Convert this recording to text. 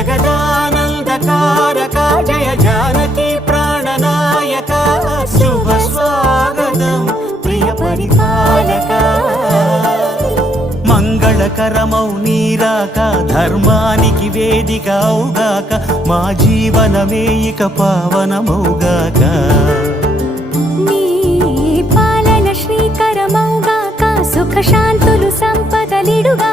జగదానందకారక జయ జానకి ప్రాణనాయక శుభ స్వాగతం ప్రియ పరిపాలక మంగళకరమౌ నీరాక ధర్మానికి వేదిక అవుగాక మా జీవనమే ఇక పావనమౌగాక నీ పాలన శ్రీకరమౌగాక సుఖ శాంతులు సంపదలిడుగా